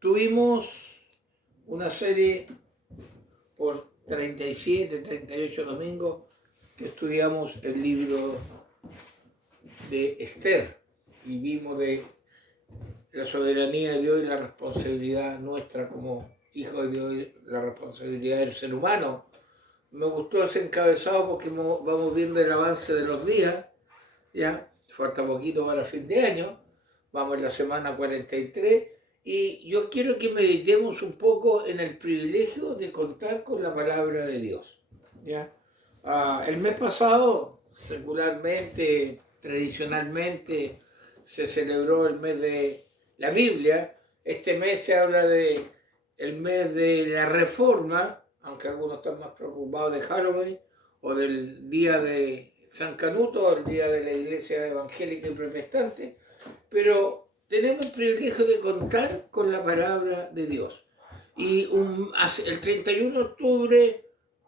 Tuvimos una serie por 37, 38 domingos que estudiamos el libro de Esther y vimos de la soberanía de Dios y la responsabilidad nuestra como hijos de Dios y la responsabilidad del ser humano. Me gustó ese encabezado porque vamos viendo el avance de los días, ya, falta poquito para fin de año, vamos en la semana 43 y yo quiero que meditemos un poco en el privilegio de contar con la palabra de Dios. ¿Ya? El mes pasado, secularmente, tradicionalmente, se celebró el mes de la Biblia. Este mes se habla de el mes de la Reforma, aunque algunos están más preocupados de Halloween o del día de San Canuto, el día de la iglesia evangélica y protestante, pero tenemos el privilegio de contar con la palabra de Dios. Y el 31 de octubre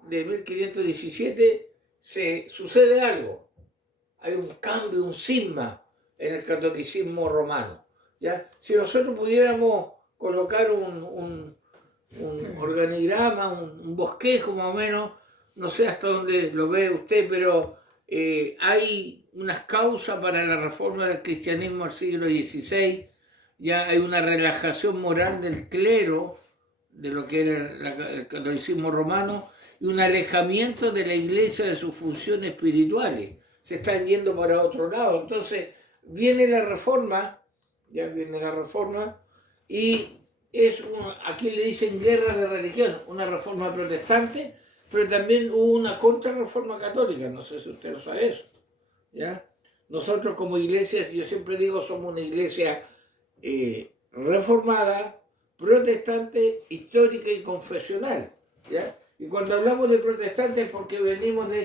de 1517 sucede algo. Hay un cambio, un cisma en el catolicismo romano. ¿Ya? Si nosotros pudiéramos colocar un organigrama, un bosquejo más o menos, no sé hasta dónde lo ve usted, pero hay unas causas para la reforma del cristianismo al siglo XVI, ya hay una relajación moral del clero, de lo que era el catolicismo romano, y un alejamiento de la iglesia de sus funciones espirituales. Se están yendo para otro lado. Entonces, viene la reforma, ya viene la reforma, y aquí le dicen guerra de religión, una reforma protestante, pero también hubo una contrarreforma católica, no sé si usted lo sabe eso. ¿Ya? Nosotros como iglesias, yo siempre digo, somos una iglesia reformada, protestante, histórica y confesional. ¿Ya? Y cuando hablamos de protestantes es porque venimos de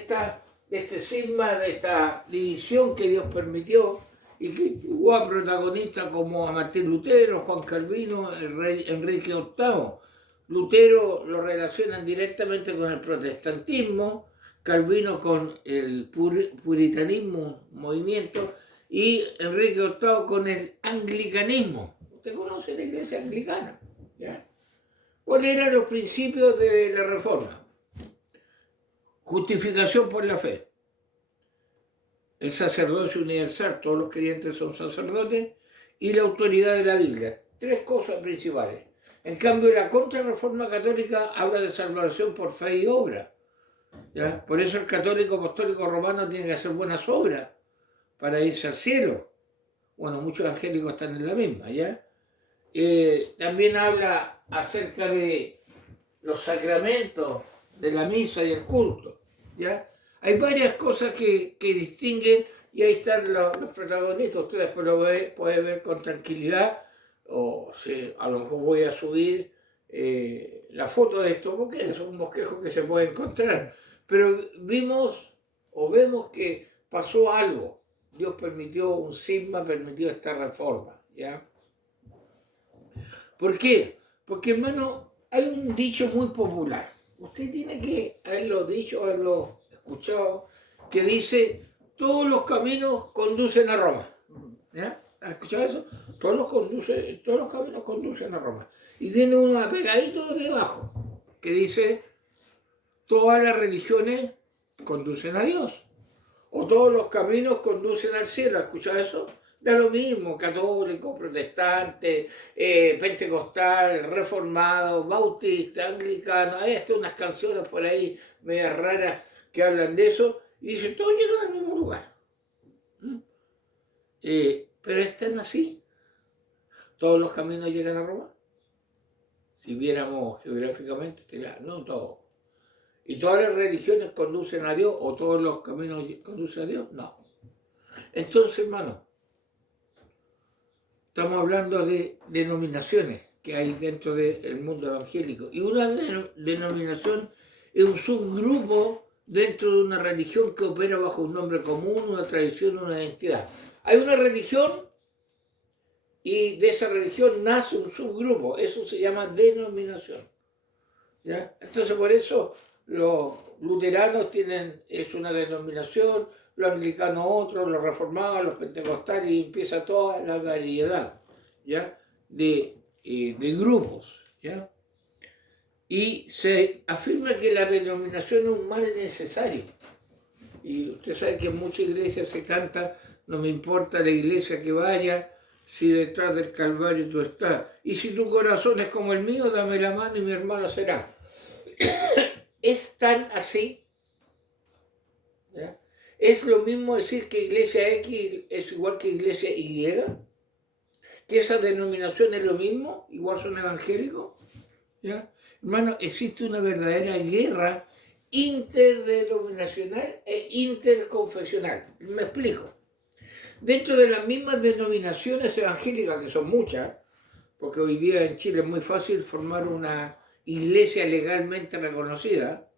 este cisma, de esta división que Dios permitió y que tuvo a protagonistas como a Martín Lutero, Juan Calvino, el rey Enrique VIII. Lutero lo relacionan directamente con el protestantismo, Calvino con el puritanismo, movimiento, y Enrique VIII con el anglicanismo. Usted conoce la iglesia anglicana, ¿ya? ¿Cuáles eran los principios de la reforma? Justificación por la fe, el sacerdocio universal, todos los creyentes son sacerdotes, y la autoridad de la Biblia. Tres cosas principales. En cambio, la contrarreforma católica habla de salvación por fe y obra. ¿Ya? Por eso el católico apostólico romano tiene que hacer buenas obras para irse al cielo. Bueno, muchos evangélicos están en la misma, ¿ya? También habla acerca de los sacramentos, de la misa y el culto, ¿ya? Hay varias cosas que distinguen y ahí están los protagonistas. Ustedes pueden ver con tranquilidad, o a lo mejor voy a subir la foto de esto, porque es un bosquejo que se puede encontrar. Pero vemos que pasó algo. Dios permitió un cisma, permitió esta reforma, ¿ya? ¿Por qué? Porque, hermano, hay un dicho muy popular. Usted tiene que haberlo dicho, haberlo escuchado, que dice, todos los caminos conducen a Roma. ¿Ya? ¿Has escuchado eso? Todos los caminos conducen a Roma. Y tiene uno apegadito debajo, que dice, todas las religiones conducen a Dios. O todos los caminos conducen al cielo. ¿Has escuchado eso? Da lo mismo, católico, protestante, pentecostal, reformado, bautista, anglicano. Hay hasta unas canciones por ahí medias raras que hablan de eso. Y dicen, todos llegan al mismo lugar. Pero están así. Todos los caminos llegan a Roma. Si viéramos geográficamente, no todos. ¿Y todas las religiones conducen a Dios o todos los caminos conducen a Dios? No. Entonces, hermano, estamos hablando de denominaciones que hay dentro del mundo evangélico. Y una denominación es un subgrupo dentro de una religión que opera bajo un nombre común, una tradición, una identidad. Hay una religión y de esa religión nace un subgrupo. Eso se llama denominación. ¿Ya? Entonces, por eso los luteranos es una denominación, los anglicanos otros, los reformados, los pentecostales, y empieza toda la variedad, ¿ya? de de grupos, ¿ya? Y se afirma que la denominación es un mal necesario. Y usted sabe que en muchas iglesias se canta, no me importa la iglesia que vaya, si detrás del Calvario tú estás. Y si tu corazón es como el mío, dame la mano y mi hermano será. Es tan así. ¿Ya? Es lo mismo decir que iglesia X es igual que iglesia Y, que esa denominación es lo mismo, igual son evangélicos. ¿Ya? Hermano, existe una verdadera guerra interdenominacional e interconfesional. Me explico. Dentro de las mismas denominaciones evangélicas, que son muchas, porque hoy día en Chile es muy fácil formar una iglesia legalmente reconocida,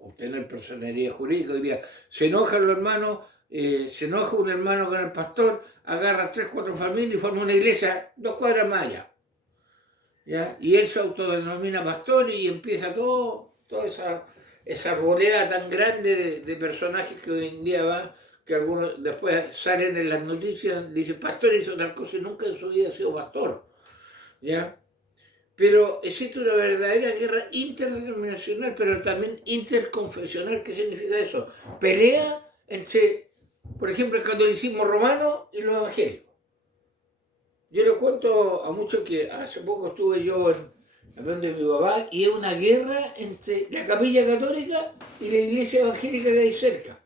obtener personería jurídica. Hoy día se enojan los hermanos, se enoja un hermano con el pastor, agarra 3, 4 familias y forma una iglesia 2 cuadras más allá. ¿Ya? Y él se autodenomina pastor y empieza toda esa arboleda tan grande de personajes que hoy en día va, que algunos después salen en las noticias, dicen pastor hizo tal cosa y nunca en su vida ha sido pastor. ¿Ya? Pero existe una verdadera guerra interdenominacional, pero también interconfesional. ¿Qué significa eso? Pelea entre, por ejemplo, el catolicismo romano y los evangélicos. Yo le cuento a muchos que hace poco estuve yo hablando de mi papá y es una guerra entre la capilla católica y la iglesia evangélica que hay cerca.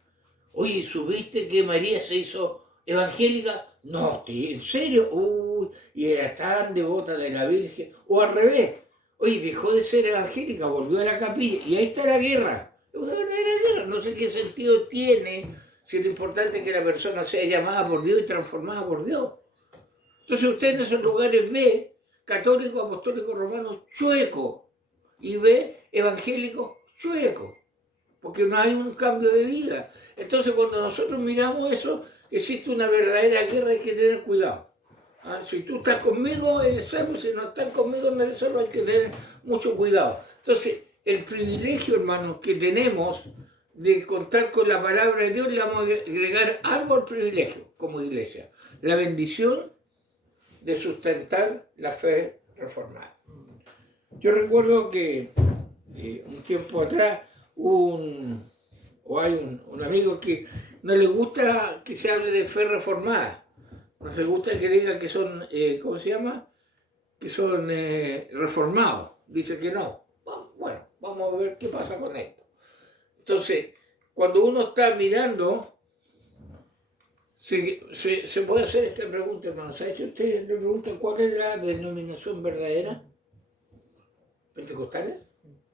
Oye, ¿supiste que María se hizo evangélica? No, ¿en serio? Uy, y era tan devota de la Virgen. O al revés. Oye, dejó de ser evangélica, volvió a la capilla. Y ahí está la guerra. Es una verdadera guerra. No sé qué sentido tiene si lo importante es que la persona sea llamada por Dios y transformada por Dios. Entonces usted en esos lugares ve católicos, apostólicos, romanos chuecos y ve evangélicos chuecos, porque no hay un cambio de vida. Entonces cuando nosotros miramos eso, existe una verdadera guerra, hay que tener cuidado. ¿Ah? Si tú estás conmigo, eres salvo, si no estás conmigo, no eres salvo, hay que tener mucho cuidado. Entonces, el privilegio, hermanos, que tenemos de contar con la palabra de Dios, le vamos a agregar algo al privilegio como iglesia. La bendición de sustentar la fe reformada. Yo recuerdo que un tiempo atrás hay un amigo que no le gusta que se hable de fe reformada, no se gusta que diga que son, ¿cómo se llama? Que son reformados, dice que no. Bueno, vamos a ver qué pasa con esto. Entonces, cuando uno está mirando, se puede hacer esta pregunta, hermano. ¿Sabes si ustedes le preguntan cuál es la denominación verdadera? ¿Pentecostales?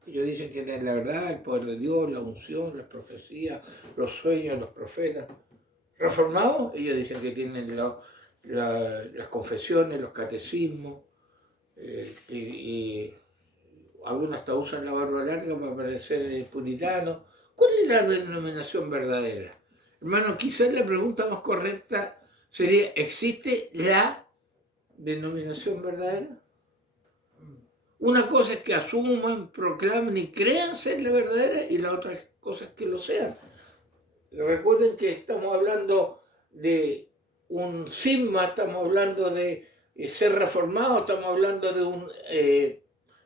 Ellos dicen que es la verdad, el poder de Dios, la unción, las profecías, los sueños, los profetas. ¿Reformados? Ellos dicen que tienen las confesiones, los catecismos, y algunos hasta usan la barba larga para parecer puritanos. ¿Cuál es la denominación verdadera? Hermano, quizás la pregunta más correcta sería, ¿existe la denominación verdadera? Una cosa es que asuman, proclamen y crean ser la verdadera y la otra cosa es que lo sean. Recuerden que estamos hablando de un cisma, estamos hablando de ser reformado, estamos hablando de un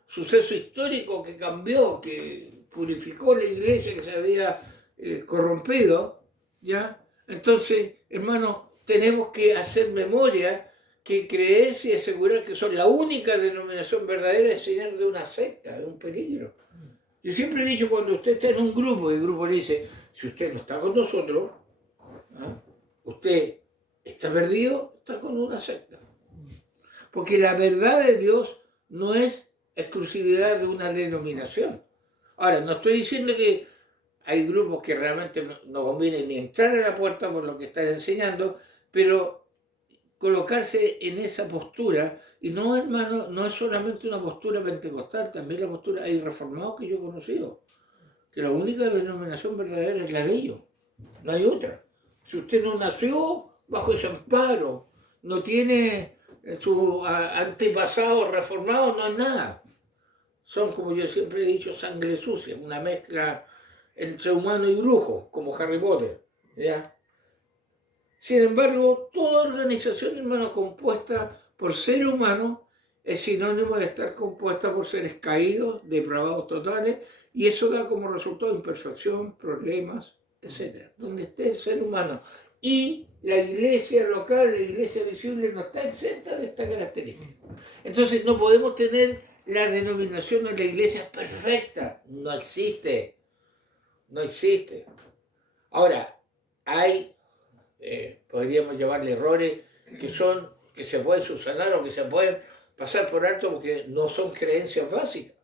suceso histórico que cambió, que purificó la iglesia que se había corrompido, ¿ya? Entonces, hermanos, tenemos que hacer memoria que creerse y asegurar que son la única denominación verdadera es señal de una secta, de un peligro. Yo siempre he dicho, cuando usted está en un grupo y el grupo le dice, si usted no está con nosotros, ¿ah? Usted está perdido, está con una secta. Porque la verdad de Dios no es exclusividad de una denominación. Ahora, no estoy diciendo que hay grupos que realmente no conviene ni entrar a la puerta por lo que están enseñando, pero colocarse en esa postura, y no, hermano, no es solamente una postura pentecostal, también la postura, hay reformados que yo he conocido, que la única denominación verdadera es la de ellos, no hay otra. Si usted no nació bajo ese amparo, no tiene su antepasado reformado, no es nada. Son, como yo siempre he dicho, sangre sucia, una mezcla entre humano y brujo, como Harry Potter, ¿ya? Sin embargo, toda organización, hermano, compuesta por seres humanos, es sinónimo de estar compuesta por seres caídos, depravados totales, y eso da como resultado imperfección, problemas, etc. Donde esté el ser humano. Y la iglesia local, la iglesia visible, no está exenta de esta característica. Entonces no podemos tener la denominación de la iglesia perfecta. No existe. No existe. Ahora, hay, podríamos llamarle errores que se pueden subsanar o que se pueden pasar por alto porque no son creencias básicas.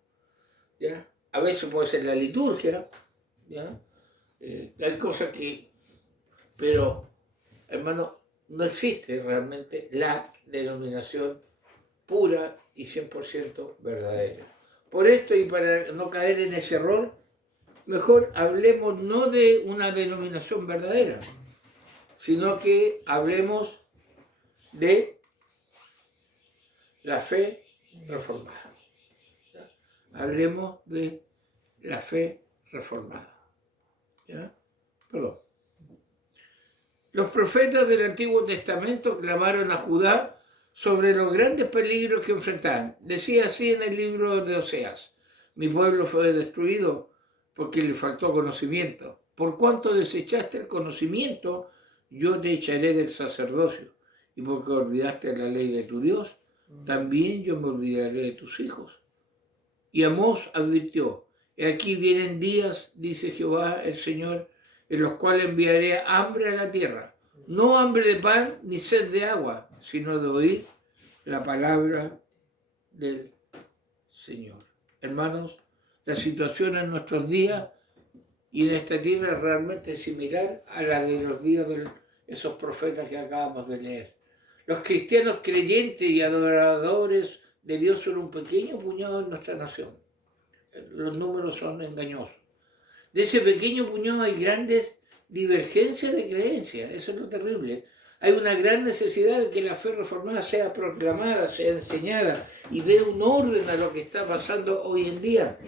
¿Ya? A veces puede ser la liturgia, ¿ya? Hay cosas que... Pero, hermano, no existe realmente la denominación pura y 100% verdadera. Por esto, y para no caer en ese error, mejor hablemos no de una denominación verdadera, sino que hablemos de la fe reformada. ¿Ya? Hablemos de la fe reformada. ¿Ya? Perdón. Los profetas del Antiguo Testamento clamaron a Judá sobre los grandes peligros que enfrentaban. Decía así en el libro de Oseas: mi pueblo fue destruido porque le faltó conocimiento. Por cuanto desechaste el conocimiento, yo te echaré del sacerdocio. Y porque olvidaste la ley de tu Dios, también yo me olvidaré de tus hijos. Y Amós advirtió: he aquí vienen días, dice Jehová el Señor, en los cuales enviaré hambre a la tierra, no hambre de pan ni sed de agua, sino de oír la palabra del Señor. Hermanos, la situación en nuestros días y en esta tierra es realmente similar a la de los días de esos profetas que acabamos de leer. Los cristianos creyentes y adoradores de Dios son un pequeño puñado en nuestra nación. Los números son engañosos. De ese pequeño puñado hay grandes divergencias de creencias, eso es lo terrible. Hay una gran necesidad de que la fe reformada sea proclamada, sea enseñada y dé un orden a lo que está pasando hoy en día.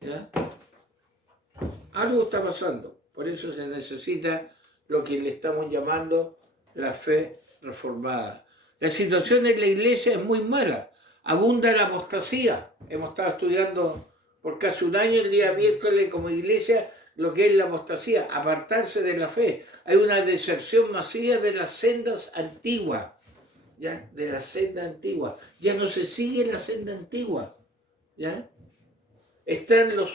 ¿Ya? Algo está pasando, por eso se necesita lo que le estamos llamando la fe reformada. La situación en la iglesia es muy mala, abunda la apostasía. Hemos estado estudiando por casi un año el día miércoles como iglesia lo que es la apostasía, apartarse de la fe. Hay una deserción masiva de las sendas antiguas, ¿ya? De la senda antigua. Ya no se sigue la senda antigua, ¿ya? Están los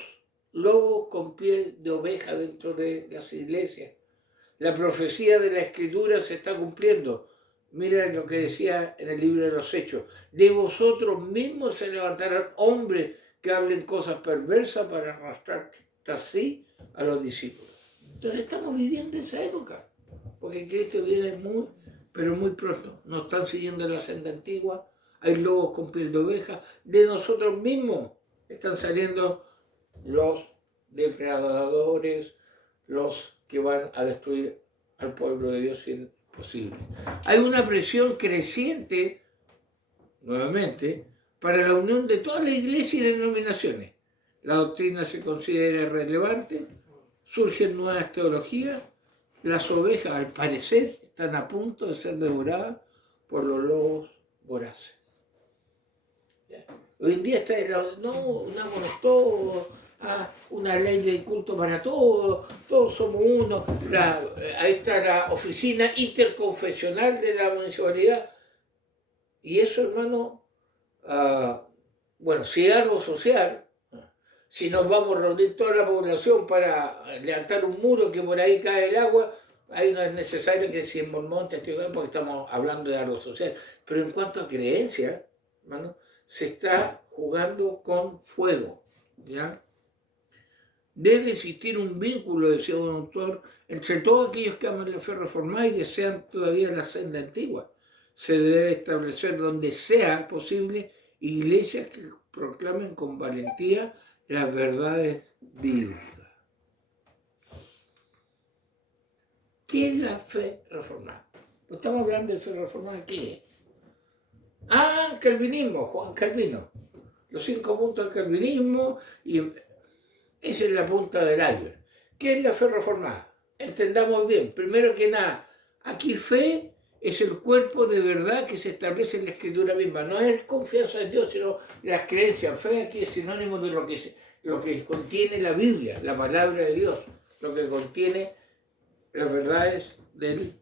lobos con piel de oveja dentro de las iglesias. La profecía de la Escritura se está cumpliendo. Mira lo que decía en el libro de los Hechos: de vosotros mismos se levantarán hombres que hablen cosas perversas para arrastrar tras sí a los discípulos. Entonces estamos viviendo esa época, porque Cristo viene muy, pero muy pronto. No están siguiendo la senda antigua, hay lobos con piel de oveja. De nosotros mismos están saliendo los depredadores, los que van a destruir al pueblo de Dios si es posible. Hay una presión creciente, nuevamente, para la unión de toda la iglesia y denominaciones. La doctrina se considera irrelevante, surgen nuevas teologías, las ovejas, al parecer, están a punto de ser devoradas por los lobos voraces. ¿Ya? Hoy en día está, no, unámonos todos, una ley de culto para todos, todos somos uno. Ahí está la oficina interconfesional de la municipalidad. Y eso, hermano, bueno, si es algo social, si nos vamos a reunir toda la población para levantar un muro que por ahí cae el agua, ahí no es necesario que si en Monte, porque estamos hablando de algo social. Pero en cuanto a creencia, hermano, se está jugando con fuego, ¿ya? Debe existir un vínculo, decía un autor, entre todos aquellos que aman la fe reformada y desean todavía la senda antigua. Se debe establecer donde sea posible iglesias que proclamen con valentía las verdades bíblicas. ¿Qué es la fe reformada? No estamos hablando de fe reformada, ¿qué es? Calvinismo, Juan Calvino. Los 5 puntos del calvinismo, y esa es la punta del iceberg. ¿Qué es la fe reformada? Entendamos bien. Primero que nada, aquí fe es el cuerpo de verdad que se establece en la Escritura misma. No es confianza en Dios, sino las creencias. Fe aquí es sinónimo de lo que contiene la Biblia, la palabra de Dios, lo que contiene las verdades del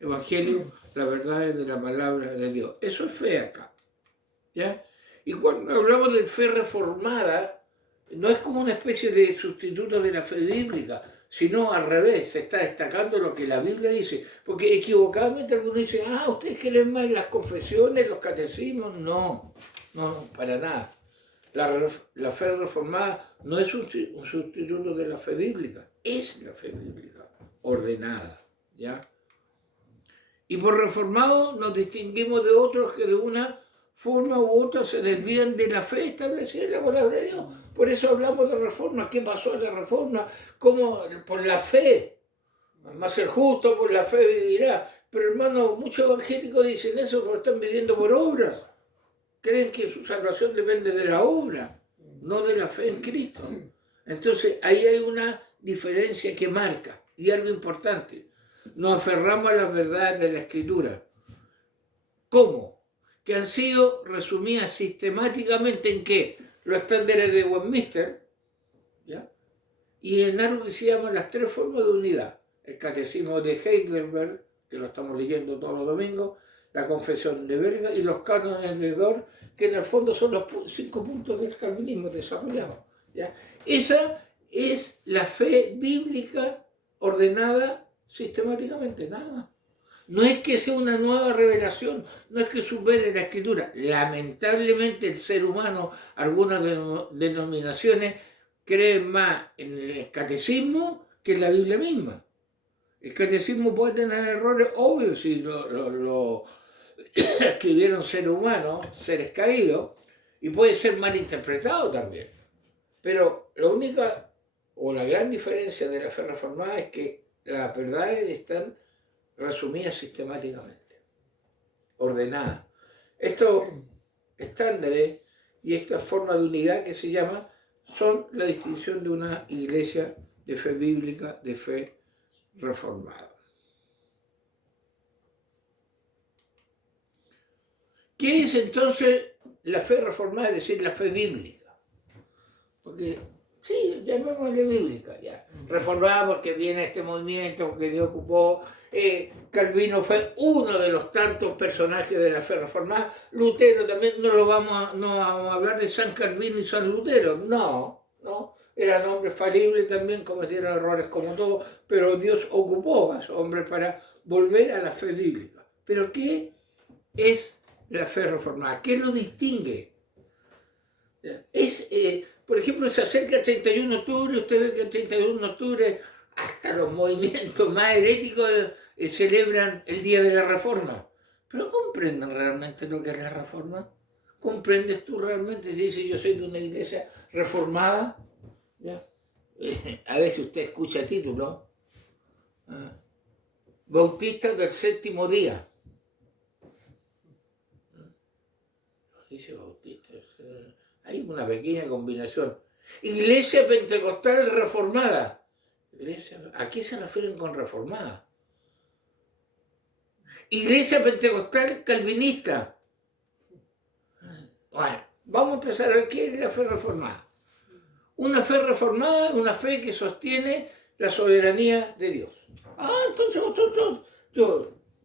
Evangelio, las verdades de la palabra de Dios. Eso es fe acá, ¿ya? Y cuando hablamos de fe reformada, no es como una especie de sustituto de la fe bíblica, sino al revés, se está destacando lo que la Biblia dice, porque equivocadamente algunos dicen, ustedes quieren más las confesiones, los catecismos. No, para nada. La fe reformada no es un sustituto de la fe bíblica, es la fe bíblica, ordenada, ¿ya? Y por reformado nos distinguimos de otros que de una forma u otra se desvían de la fe establecida en la palabra de Dios. Por eso hablamos de reforma. ¿Qué pasó en la reforma? ¿Cómo? Por la fe. Más el justo por la fe vivirá. Pero hermano, muchos evangélicos dicen eso porque están viviendo por obras. Creen que su salvación depende de la obra, no de la fe en Cristo. Entonces ahí hay una diferencia que marca. Y algo importante. Nos aferramos a las verdades de la Escritura. ¿Cómo? Que han sido resumidas sistemáticamente en ¿qué? Los estándares de Westminster, ¿ya? Y en algo que se llama las tres formas de unidad. El catecismo de Heidelberg, que lo estamos leyendo todos los domingos, la confesión de Berga y los cánones de Dort, que en el fondo son los 5 puntos del calvinismo desarrollados, ¿ya? Esa es la fe bíblica ordenada sistemáticamente, nada más. No es que sea una nueva revelación, no es que supere la Escritura. Lamentablemente el ser humano, algunas denominaciones, creen más en el catecismo que en la Biblia misma. El catecismo puede tener errores obvios si lo escribieron seres humanos, seres caídos, y puede ser mal interpretado también. Pero la única o la gran diferencia de la fe reformada es que las verdades están resumidas sistemáticamente, ordenadas. Estos estándares y esta forma de unidad que se llama son la distinción de una iglesia de fe bíblica, de fe reformada. ¿Qué es entonces la fe reformada? Es decir, la fe bíblica. Porque, sí, llamémosle bíblica, ya. Reformada porque viene este movimiento, porque Dios ocupó. Calvino fue uno de los tantos personajes de la fe reformada. Lutero también, no vamos a hablar de San Calvino y San Lutero, no. Eran hombres falibles también, cometieron errores como todos, pero Dios ocupó a esos hombres para volver a la fe bíblica. ¿Pero qué es la fe reformada? ¿Qué lo distingue? Por ejemplo, se acerca el 31 de octubre, usted ve que el 31 de octubre hasta los movimientos más heréticos celebran el Día de la Reforma. ¿Pero comprenden realmente lo que es la Reforma? ¿Comprendes tú realmente si dice yo soy de una iglesia reformada? ¿Ya? A veces usted escucha títulos. Bautistas del séptimo día. Dice bautistas. Hay una pequeña combinación. Iglesia Pentecostal Reformada. ¿A qué se refieren con reformada? Iglesia Pentecostal Calvinista. Bueno, vamos a empezar a ver qué es la fe reformada. Una fe reformada es una fe que sostiene la soberanía de Dios. Entonces vosotros,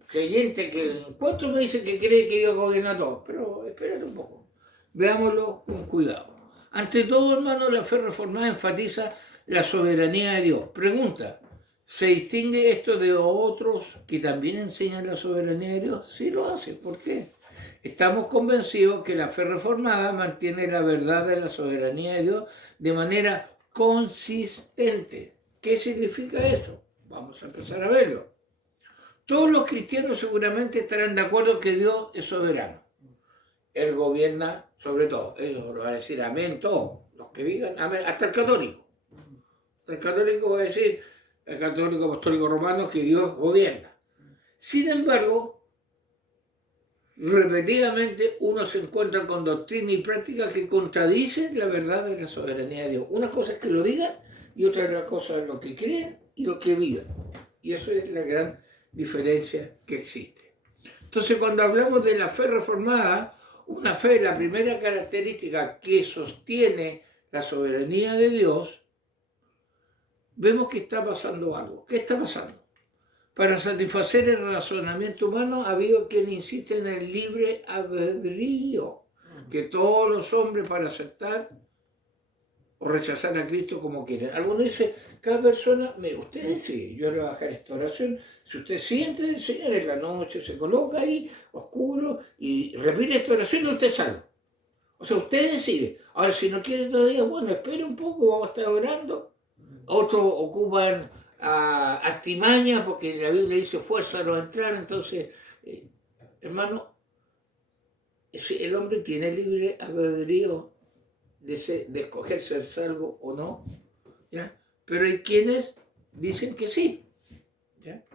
creyente, ¿cuántos me dicen que cree que Dios gobierna todo? Pero espérate un poco, veámoslo con cuidado. Ante todo, hermano, la fe reformada enfatiza la soberanía de Dios. Pregunta, ¿se distingue esto de otros que también enseñan la soberanía de Dios? Sí lo hace. ¿Por qué? Estamos convencidos que la fe reformada mantiene la verdad de la soberanía de Dios de manera consistente. ¿Qué significa eso? Vamos a empezar a verlo. Todos los cristianos seguramente estarán de acuerdo que Dios es soberano. Él gobierna sobre todo. Ellos van a decir amén todos. Los que digan amén, hasta el católico. El católico va a decir, el católico apostólico romano, que Dios gobierna. Sin embargo, repetidamente uno se encuentra con doctrina y práctica que contradicen la verdad de la soberanía de Dios. Una cosa es que lo digan y otra cosa es lo que creen y lo que viven. Y eso es la gran diferencia que existe. Entonces, cuando hablamos de la fe reformada, una fe, la primera característica que sostiene la soberanía de Dios, vemos que está pasando algo. ¿Qué está pasando? Para satisfacer el razonamiento humano ha habido quien insiste en el libre albedrío, que todos los hombres para aceptar o rechazar a Cristo como quieren. Algunos dicen, cada persona, mire, usted decide, yo le voy a bajar esta oración, si usted siente el Señor en la noche, se coloca ahí, oscuro, y repite esta oración, y usted salva. O sea, usted decide. Ahora, si no quiere todavía, bueno, espere un poco, vamos a estar orando. Otros ocupan artimañas, porque la Biblia dice fuerza a no entrar, entonces, hermano, el hombre tiene libre albedrío de escoger ser salvo o no, ¿ya? Pero hay quienes dicen que sí, ¿ya?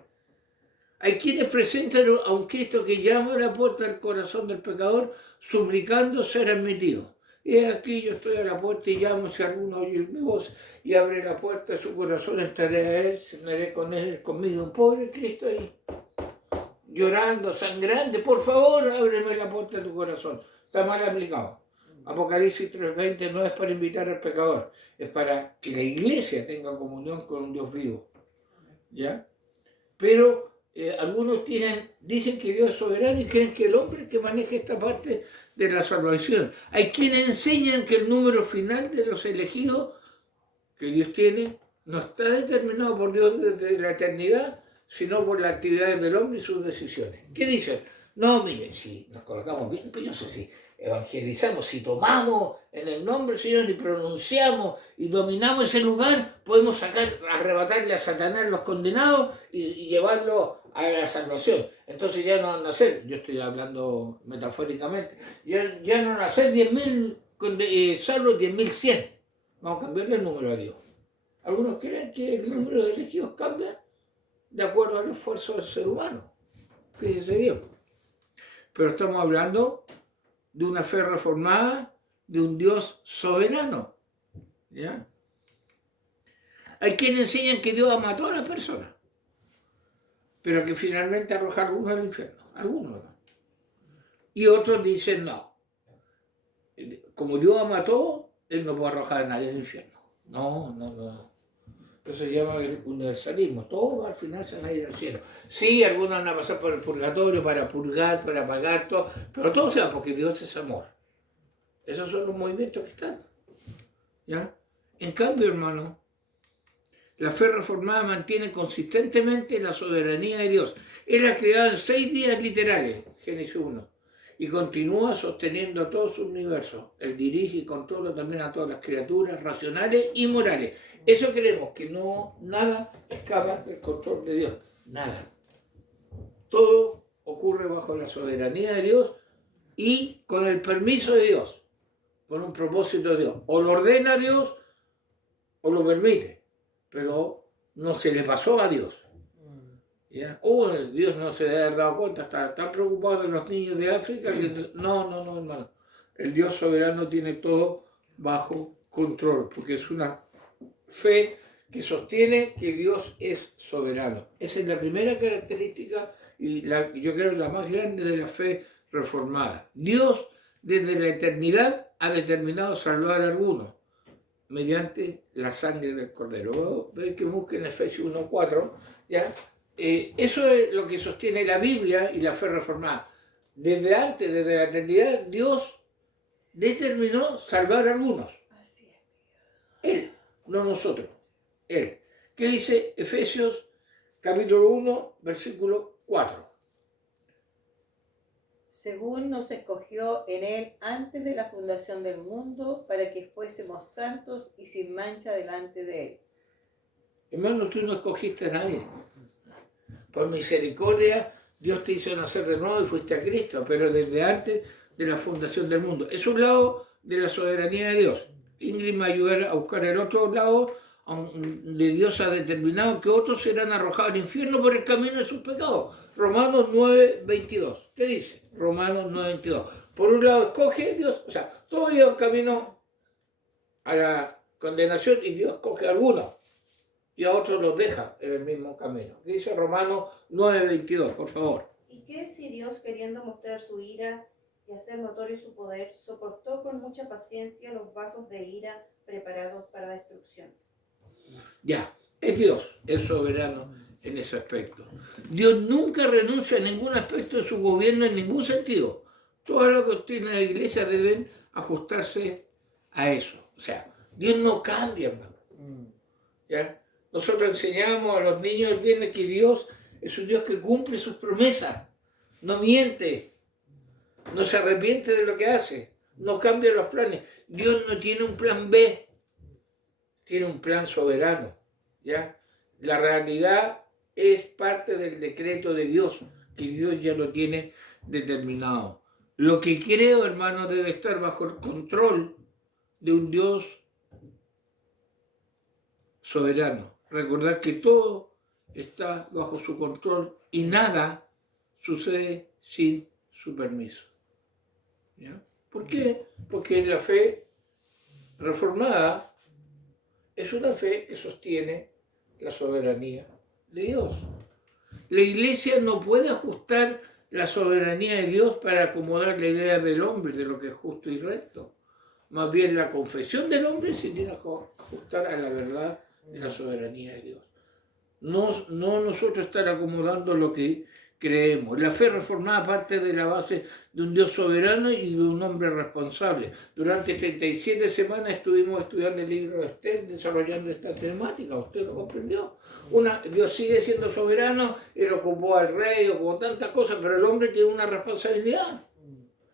Hay quienes presentan a un Cristo que llama a la puerta del corazón del pecador, suplicando ser admitido. Y aquí yo estoy a la puerta y llamo, si alguno oye mi voz y abre la puerta de su corazón, entraré a él, cenaré con él, conmigo. Un pobre Cristo ahí, llorando, sangrante, por favor, ábreme la puerta de tu corazón. Está mal aplicado. Apocalipsis 3:20 no es para invitar al pecador, es para que la iglesia tenga comunión con un Dios vivo, ¿ya? Pero algunos dicen que Dios es soberano y creen que el hombre es el que maneja esta parte de la salvación. Hay quienes enseñan que el número final de los elegidos que Dios tiene no está determinado por Dios desde la eternidad, sino por las actividades del hombre y sus decisiones. ¿Qué dicen? No, miren, si nos colocamos bien, pues yo sé si evangelizamos, si tomamos en el nombre del Señor y pronunciamos y dominamos ese lugar, podemos arrebatarle a Satanás los condenados y llevarlo a la salvación. Entonces ya no van a ser, yo estoy hablando metafóricamente, ya no van a ser 10.000 salvos, 10.100. Vamos a cambiarle el número a Dios. Algunos creen que el número de elegidos cambia de acuerdo al esfuerzo del ser humano. Fíjese bien. Pero estamos hablando de una fe reformada, de un Dios soberano, ¿ya? Hay quienes enseñan que Dios mató a las personas, pero que finalmente arroja a algunos al infierno, algunos no. Y otros dicen no, como Dios mató, Él no puede arrojar a nadie al infierno. No. Eso se llama el universalismo, todos al final se van a ir al cielo. Sí, algunos van a pasar por el purgatorio para purgar, para pagar todo, pero todos se van porque Dios es amor. Esos son los movimientos que están, ¿ya? En cambio, hermano, la fe reformada mantiene consistentemente la soberanía de Dios. Él ha creado en 6 días literales, Génesis 1, y continúa sosteniendo todo su universo. Él dirige y controla también a todas las criaturas racionales y morales. Eso creemos, que nada escapa del control de Dios, nada. Todo ocurre bajo la soberanía de Dios y con el permiso de Dios, con un propósito de Dios. O lo ordena Dios o lo permite, pero no se le pasó a Dios. ¿Ya? Dios no se debe haber dado cuenta, está tan preocupado de los niños de África que no, hermano. El Dios soberano tiene todo bajo control, porque es una fe que sostiene que Dios es soberano. Esa es la primera característica y yo creo la más grande de la fe reformada. Dios desde la eternidad ha determinado salvar a algunos mediante la sangre del Cordero. Ven que busquen Efesios 1:4, ¿ya? Eso es lo que sostiene la Biblia y la fe reformada. Desde antes, desde la eternidad, Dios determinó salvar a algunos. Él, no nosotros. Él. ¿Qué dice Efesios capítulo 1, versículo 4? Según nos escogió en Él antes de la fundación del mundo, para que fuésemos santos y sin mancha delante de Él. Hermano, tú no escogiste a nadie. Por misericordia, Dios te hizo nacer de nuevo y fuiste a Cristo, pero desde antes de la fundación del mundo. Es un lado de la soberanía de Dios. Ingrid me ayudará a buscar el otro lado, donde Dios ha determinado que otros serán arrojados al infierno por el camino de sus pecados. Romanos 9:22. ¿Qué dice? Romanos 9:22. Por un lado escoge Dios, o sea, todos llevan camino a la condenación y Dios escoge a algunos. y a otros los deja en el mismo camino. Dice Romanos 9:22, por favor. ¿Y qué si Dios, queriendo mostrar su ira y hacer notorio su poder, soportó con mucha paciencia los vasos de ira preparados para destrucción? Ya, es Dios, es soberano en ese aspecto. Dios nunca renuncia a ningún aspecto de su gobierno en ningún sentido. Todas las doctrinas de la iglesia deben ajustarse a eso. O sea, Dios no cambia, hermano. ¿Ya? Nosotros enseñamos a los niños el viernes que Dios es un Dios que cumple sus promesas, no miente, no se arrepiente de lo que hace, no cambia los planes. Dios no tiene un plan B, tiene un plan soberano. ¿Ya? La realidad es parte del decreto de Dios, que Dios ya lo tiene determinado. Lo que creo, hermano, debe estar bajo el control de un Dios soberano. Recordar que todo está bajo su control y nada sucede sin su permiso. ¿Ya? ¿Por qué? Porque la fe reformada es una fe que sostiene la soberanía de Dios. La iglesia no puede ajustar la soberanía de Dios para acomodar la idea del hombre de lo que es justo y recto. Más bien la confesión del hombre se tiene que ajustar a la verdad de la soberanía de Dios. No nosotros estar acomodando lo que creemos. La fe reformada parte de la base de un Dios soberano y de un hombre responsable. Durante 37 semanas estuvimos estudiando el libro de Esther, desarrollando esta temática. ¿Usted lo comprendió? Dios sigue siendo soberano, él ocupó al rey, ocupó tantas cosas, pero el hombre tiene una responsabilidad.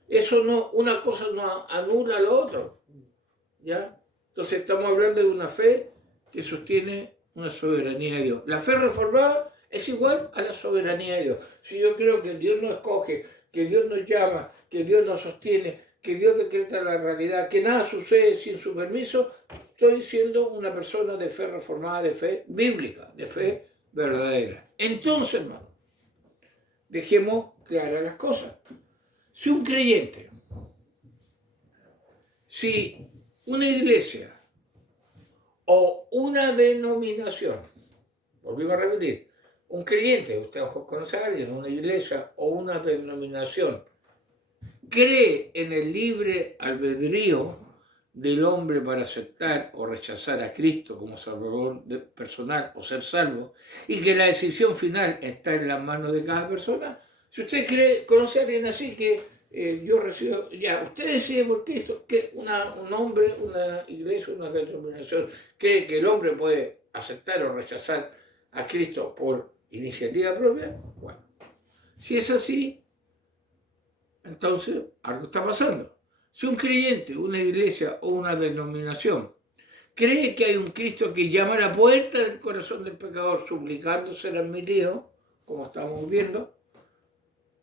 Eso no, una cosa no anula a lo otro. ¿Ya? Entonces estamos hablando de una fe que sostiene una soberanía de Dios. La fe reformada es igual a la soberanía de Dios. Si yo creo que Dios nos escoge, que Dios nos llama, que Dios nos sostiene, que Dios decreta la realidad, que nada sucede sin su permiso, estoy siendo una persona de fe reformada, de fe bíblica, de fe verdadera. Entonces, hermano, dejemos claras las cosas. Si un creyente, si una iglesia o una denominación, volvimos a repetir, un creyente, usted conoce a alguien, una iglesia o una denominación, cree en el libre albedrío del hombre para aceptar o rechazar a Cristo como salvador personal o ser salvo, y que la decisión final está en las manos de cada persona. Si usted cree, conoce a alguien así que yo recibo, ya, usted decide por Cristo, que un hombre, una iglesia, una denominación, cree que el hombre puede aceptar o rechazar a Cristo por iniciativa propia, bueno, si es así, entonces algo está pasando. Si un creyente, una iglesia o una denominación cree que hay un Cristo que llama a la puerta del corazón del pecador suplicando ser admitido, como estamos viendo,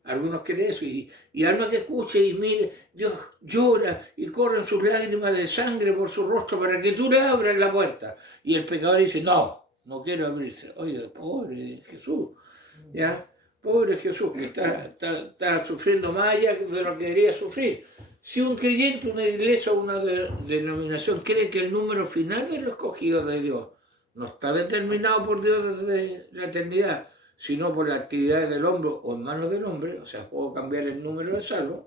algunos creen eso, y alma que escuche y mire, Dios llora y corren sus lágrimas de sangre por su rostro para que tú le abras la puerta. Y el pecador dice, no quiero abrirse. Oye, pobre Jesús, ¿ya? Pobre Jesús, que está sufriendo más allá de lo que debería sufrir. Si un creyente, una iglesia o una denominación cree que el número final de los escogidos de Dios no está determinado por Dios desde la eternidad, sino por la actividad del hombre o en manos del hombre, o sea, puedo cambiar el número de salvos.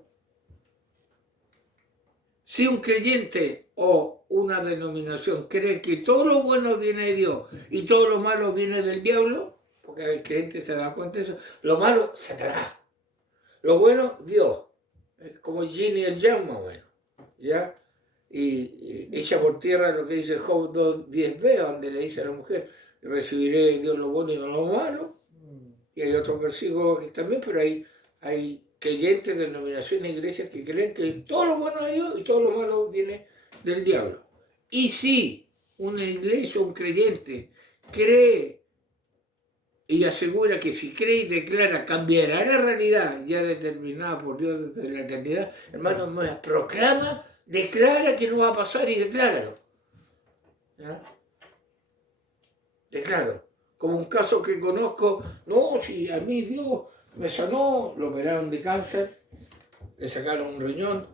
Si un creyente o una denominación cree que todo lo bueno viene de Dios y todo lo malo viene del diablo, porque el creyente se da cuenta de eso, lo malo, Satanás. Lo bueno, Dios. Es como el yin y el yang, más o menos. ¿Ya? Y echa por tierra lo que dice Job 2:10b, donde le dice a la mujer, recibiré de Dios lo bueno y no lo malo. Y hay otros versículos que también, pero hay creyentes, denominaciones, iglesias que creen que todo lo bueno es de Dios y todo lo malo viene del diablo. Y si una iglesia o un creyente cree y asegura que si cree y declara cambiará la realidad ya determinada por Dios desde la eternidad, hermano, proclama, declara que no va a pasar y decláralo. ¿Ya? Declaro. Como un caso que conozco, no, si a mí Dios me sanó, lo operaron de cáncer, le sacaron un riñón,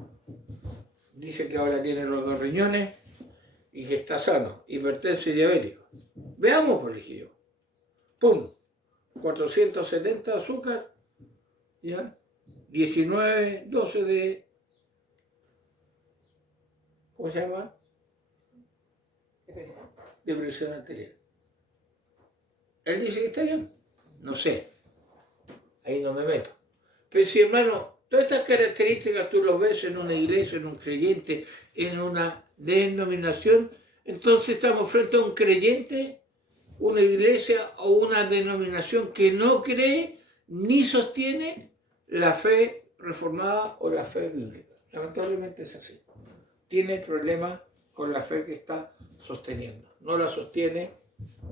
dice que ahora tiene los 2 riñones y que está sano, hipertenso y diabético. Veamos, pues dije yo. ¡Pum! 470 de azúcar, ¿ya? 19, 12 de... ¿Cómo se llama? De presión arterial. Él dice que está bien. No sé. Ahí no me meto. Pero si, hermano, todas estas características tú lo ves en una iglesia, en un creyente, en una denominación, entonces estamos frente a un creyente, una iglesia o una denominación que no cree ni sostiene la fe reformada o la fe bíblica. Lamentablemente es así. Tiene problemas con la fe que está sosteniendo. No la sostiene,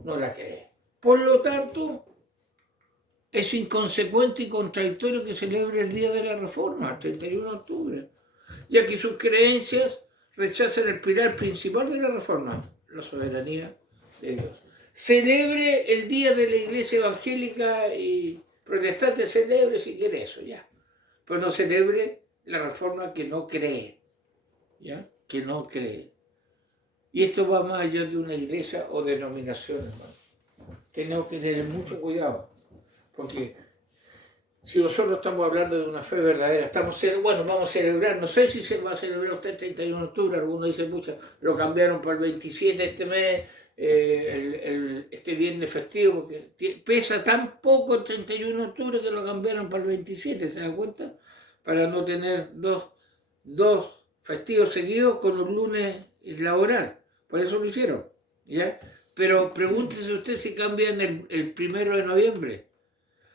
no la cree. Por lo tanto, es inconsecuente y contradictorio que celebre el Día de la Reforma, el 31 de octubre, ya que sus creencias rechazan el pilar principal de la Reforma, la soberanía de Dios. Celebre el Día de la Iglesia Evangélica y Protestante, celebre si quiere eso, ya. Pero no celebre la Reforma que no cree, ¿ya? Que no cree. Y esto va más allá de una iglesia o denominación, hermano. Tenemos que tener mucho cuidado, porque si nosotros estamos hablando de una fe verdadera, vamos a celebrar, no sé si se va a celebrar usted el 31 de octubre, algunos dicen, pucha, lo cambiaron para el 27 este mes, este viernes festivo, porque pesa tan poco el 31 de octubre que lo cambiaron para el 27, ¿se dan cuenta? Para no tener dos festivos seguidos con un lunes laboral, por eso lo hicieron, ¿ya? Pero pregúntese usted si cambian el 1 de noviembre,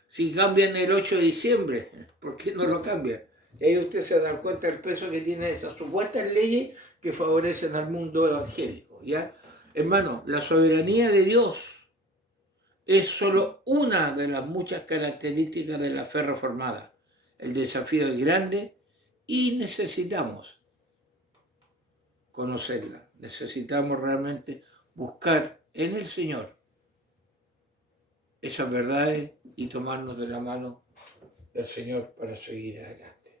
si cambian el 8 de diciembre, ¿por qué no lo cambian? Y ahí usted se da cuenta del peso que tienen esas supuestas leyes que favorecen al mundo evangélico, ¿ya? Hermano, la soberanía de Dios es solo una de las muchas características de la fe reformada. El desafío es grande y necesitamos conocerla. Necesitamos realmente buscar en el Señor esas verdades y tomarnos de la mano del Señor para seguir adelante.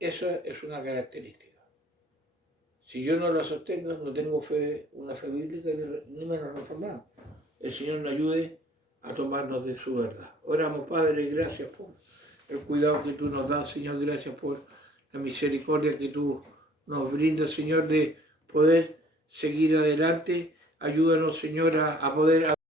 Esa es una característica. Si yo no la sostengo, no tengo fe, una fe bíblica ni menos reformada. El Señor nos ayude a tomarnos de su verdad. Oramos, Padre, y gracias por el cuidado que tú nos das, Señor. Gracias por la misericordia que tú nos brindas, Señor, de poder seguir adelante. Ayúdanos, Señor, a poder